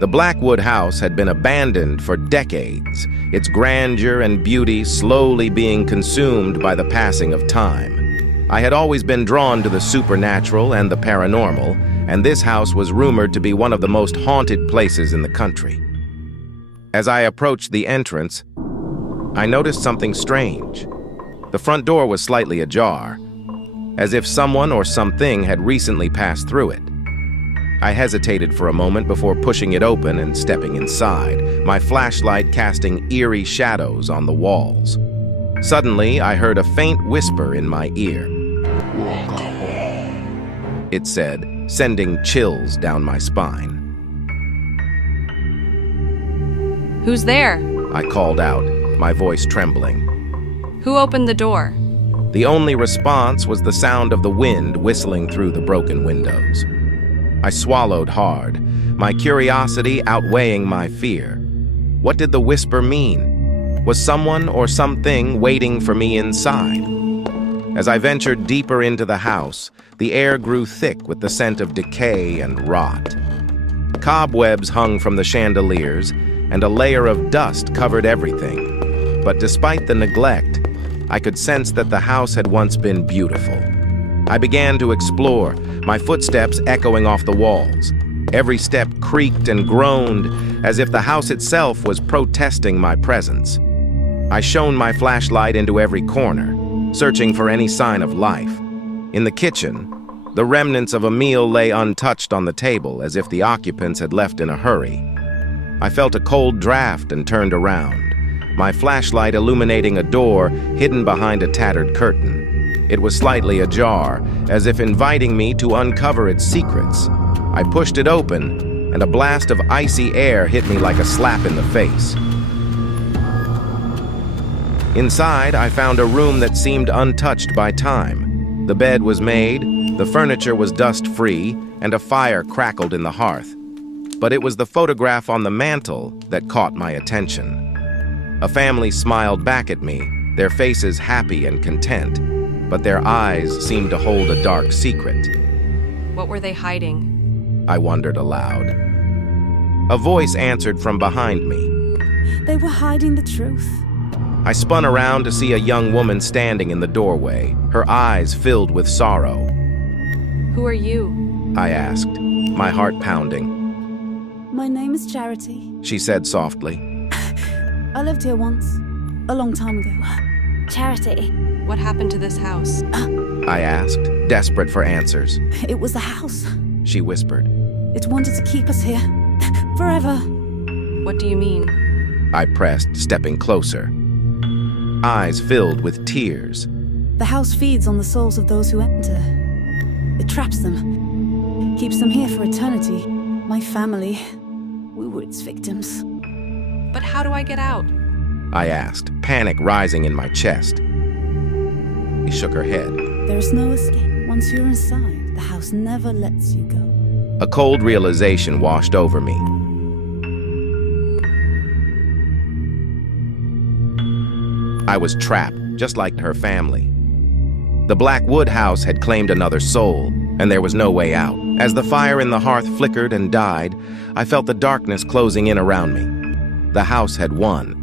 The Blackwood house had been abandoned for decades, its grandeur and beauty slowly being consumed by the passing of time. I had always been drawn to the supernatural and the paranormal, and this house was rumored to be one of the most haunted places in the country. As I approached the entrance, I noticed something strange. The front door was slightly ajar, as if someone or something had recently passed through it. I hesitated for a moment before pushing it open and stepping inside, my flashlight casting eerie shadows on the walls. Suddenly, I heard a faint whisper in my ear. It said, sending chills down my spine. Who's there? I called out, my voice trembling. Who opened the door? The only response was the sound of the wind whistling through the broken windows. I swallowed hard, my curiosity outweighing my fear. What did the whisper mean? Was someone or something waiting for me inside? As I ventured deeper into the house, the air grew thick with the scent of decay and rot. Cobwebs hung from the chandeliers, and a layer of dust covered everything. But despite the neglect, I could sense that the house had once been beautiful. I began to explore, my footsteps echoing off the walls. Every step creaked and groaned, as if the house itself was protesting my presence. I shone my flashlight into every corner, searching for any sign of life. In the kitchen, the remnants of a meal lay untouched on the table, as if the occupants had left in a hurry. I felt a cold draft and turned around, my flashlight illuminating a door hidden behind a tattered curtain. It was slightly ajar, as if inviting me to uncover its secrets. I pushed it open, and a blast of icy air hit me like a slap in the face. Inside, I found a room that seemed untouched by time. The bed was made, the furniture was dust-free, and a fire crackled in the hearth. But it was the photograph on the mantel that caught my attention. A family smiled back at me, their faces happy and content, but their eyes seemed to hold a dark secret. What were they hiding? I wondered aloud. A voice answered from behind me. They were hiding the truth. I spun around to see a young woman standing in the doorway, her eyes filled with sorrow. Who are you? I asked, my heart pounding. My name is Charity. She said softly. I lived here once, a long time ago. Charity. What happened to this house? I asked, desperate for answers. It was the house. She whispered. It wanted to keep us here. Forever. What do you mean? I pressed, stepping closer. Eyes filled with tears. The house feeds on the souls of those who enter. It traps them, keeps them here for eternity. My family, we were its victims. But how do I get out? I asked, panic rising in my chest. She shook her head. There is no escape. Once you're inside, the house never lets you go. A cold realization washed over me. I was trapped, just like her family. The Blackwood house had claimed another soul, and there was no way out. As the fire in the hearth flickered and died, I felt the darkness closing in around me. The house had won,